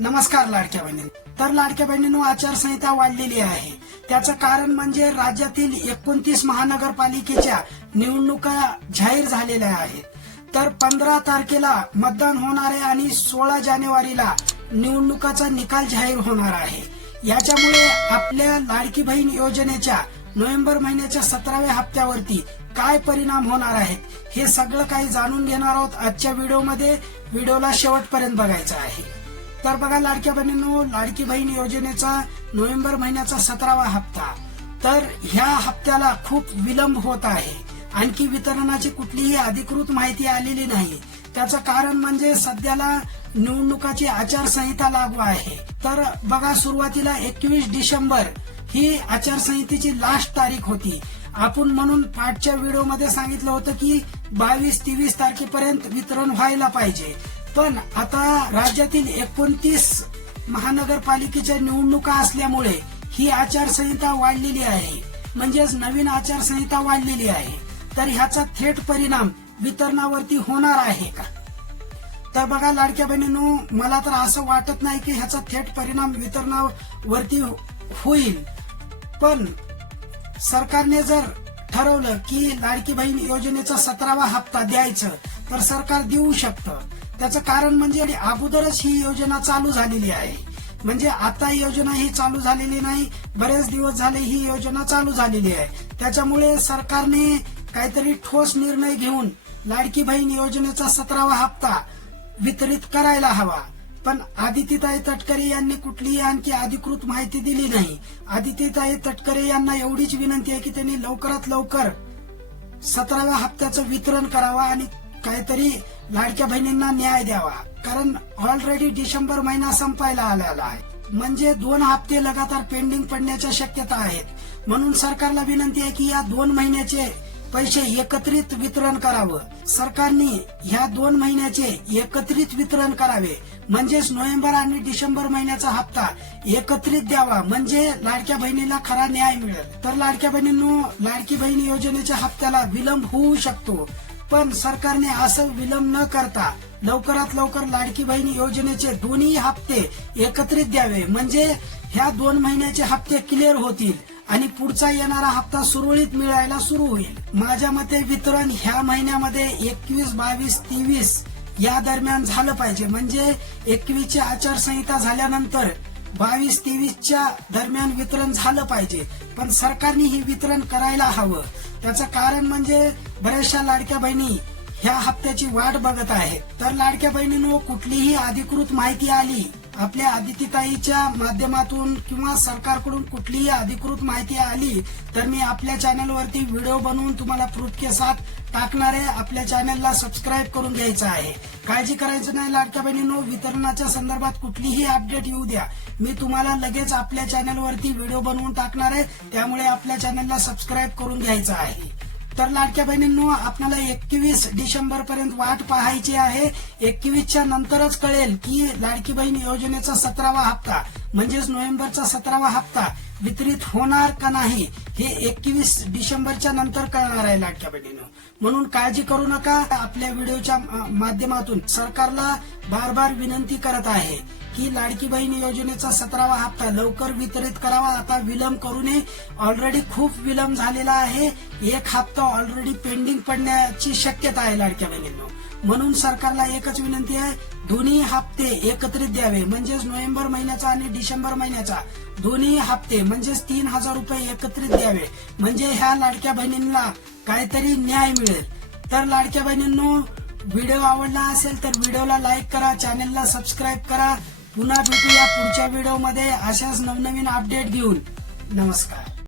नमस्कार लाडक्या बहिणी तर लाडक्या बहिणींनो आचारसंहिता वाढलेली आहे. त्याचं कारण म्हणजे राज्यातील एकोणतीस महानगरपालिकेच्या निवडणुका जाहीर झालेल्या आहेत. तर पंधरा तारखेला मतदान होणार आहे आणि सोळा जानेवारीला निवडणुकाचा निकाल जाहीर होणार आहे. याच्यामुळे आपल्या लाडकी बहीण योजनेच्या नोव्हेंबर महिन्याच्या सतराव्या हप्त्यावरती काय परिणाम होणार आहेत हे सगळं काही जाणून घेणार आहोत आजच्या व्हिडिओमध्ये. व्हिडिओला शेवटपर्यंत बघायचं आहे. तर बघा लाडक्या बहिणींनो लाडकी बहीण योजनेचा नोव्हेंबर महिन्याचा सतरावा हप्ता. तर ह्या हप्त्याला खूप विलंब होत आहे. आणखी वितरणाची कुठलीही अधिकृत माहिती आलेली नाही. त्याचं कारण म्हणजे सध्याला निवडणुकाची आचारसंहिता लागू आहे. तर बघा सुरुवातीला एकवीस डिसेंबर ही आचारसंहितेची लास्ट तारीख होती. आपण म्हणून पाठच्या व्हिडिओमध्ये सांगितलं होतं की बावीस तेवीस तारखेपर्यंत वितरण व्हायला पाहिजे. पण आता राज्यातील एकोणतीस महानगरपालिकेच्या निवडणुका असल्यामुळे ही आचारसंहिता वाढलेली आहे. म्हणजेच नवीन आचारसंहिता वाढलेली आहे. तर ह्याचा थेट परिणाम वितरणावरती होणार आहे का? तर बघा लाडक्या बहिणींनो मला तर असं वाटत नाही की ह्याचा थेट परिणाम वितरणावरती हो-, होईल. पण सरकारने जर ठरवलं की लाडकी बहीण योजनेचा सतरावा हप्ता द्यायचं तर सरकार देऊ शकतं. त्याचं कारण म्हणजे अगोदरच ही योजना चालू झालेली आहे. म्हणजे आता ही योजना ही चालू झालेली नाही बरेच दिवस झाले ही योजना चालू झालेली आहे. त्याच्यामुळे सरकारने काहीतरी ठोस निर्णय घेऊन लाडकी बहीण योजनेचा सतरावा हप्ता वितरित करायला हवा. पण आदितीताई तटकरे यांनी कुठलीही आणखी अधिकृत माहिती दिली नाही. आदितीताई तटकरे यांना एवढीच विनंती आहे की त्यांनी लवकरात लवकर सतराव्या हप्त्याचं वितरण करावं आणि काहीतरी लाडक्या बहिणींना न्याय द्यावा. कारण ऑलरेडी डिसेंबर महिना संपायला आलेला आहे. म्हणजे दोन हप्ते लगातार पेंडिंग पडण्याच्या शक्यता आहेत. म्हणून सरकारला विनंती आहे की या दोन महिन्याचे पैसे एकत्रित वितरण करावं. सरकारने ह्या दोन महिन्याचे एकत्रित वितरण करावे. म्हणजेच नोव्हेंबर आणि डिसेंबर महिन्याचा हप्ता एकत्रित द्यावा. म्हणजे लाडक्या बहिणीला खरा न्याय मिळेल. तर लाडक्या बहिणींनो लाडकी बहीण योजनेच्या हप्त्याला विलंब होऊ शकतो. पण सरकारने असं विलंब न करता लवकरात लवकर लाडकी बहीण योजनेचे दोन्ही हप्ते एकत्रित द्यावे. म्हणजे ह्या दोन महिन्याचे हप्ते क्लिअर होतील आणि पुढचा येणारा हप्ता सुरळीत मिळायला सुरू होईल. माझ्या मते वितरण ह्या महिन्यामध्ये एकवीस बावीस तेवीस या दरम्यान झालं पाहिजे. म्हणजे एकवीसची आचारसंहिता झाल्यानंतर बावीस तेवीसच्या दरम्यान वितरण झालं पाहिजे. पण सरकारने ही वितरण करायला हवं. त्याचं कारण म्हणजे बऱ्याचशा लाडक्या बहिणी ह्या हप्त्याची वाट बघत आहेत. तर लाडक्या बहिणींनो कुठलीही अधिकृत माहिती आली आपल्या आदित्यताईच्या माध्यमातून किंवा सरकारकडून कुठलीही अधिकृत माहिती आली तर मी आपल्या चॅनलवरती व्हिडिओ बनवून तुम्हाला प्रूफ के साथ टाकणार आहे आपल्या चॅनलला सबस्क्राईब करून घ्यायचं आहे. काळजी करायचं नाही लाडक्या बहिणींनो वितरणाच्या संदर्भात कुठलीही अपडेट येऊ द्या. मी तुम्हाला लगेच आपल्या चॅनलवरती व्हिडिओ बनवून टाकणार आहे त्यामुळे आपल्या चॅनलला सबस्क्राईब करून घ्यायचं आहे. तर लाडक्या बहिणींनो आपल्याला एकवीस डिसेंबर पर्यंत वाट पाहायची आहे. एकवीसच्या नंतरच कळेल की लाडकी बहीण योजनेचा सतरावा हप्ता म्हणजेच नोव्हेंबरचा सतरावा हप्ता वितरित होणार का नाही हे एकवीस डिसेंबरच्या नंतर कळणार आहे लाडक्या बहिणीनं. म्हणून काळजी करू नका. आपल्या व्हिडिओच्या माध्यमातून सरकारला बार बार विनंती करत आहे. की लाडकी बहीण योजनेचा सतरावा हप्ता लवकर वितरित करावा. आता विलंब करू नये. ऑलरेडी खूप विलंब झालेला आहे. एक हप्ता ऑलरेडी पेंडिंग पडण्याची शक्यता आहे लाडक्या बहिणींनो म्हणून सरकारला एकच विनंती आहे दोन्ही हप्ते एकत्रित द्यावे. म्हणजेच नोव्हेंबर महिन्याचा आणि डिसेंबर महिन्याचा. दोन्ही हप्ते म्हणजेच तीन हजार रुपये एकत्रित द्यावे. म्हणजे ह्या लाडक्या बहिणींना काहीतरी न्याय मिळेल. तर लाडक्या बहिणींनो व्हिडिओ आवडला असेल तर व्हिडिओला लाईक करा चॅनलला सबस्क्राईब करा. पुन्हा भेटूया पुढच्या व्हिडिओमध्ये अशाच नवनवीन अपडेट घेऊन. नमस्कार.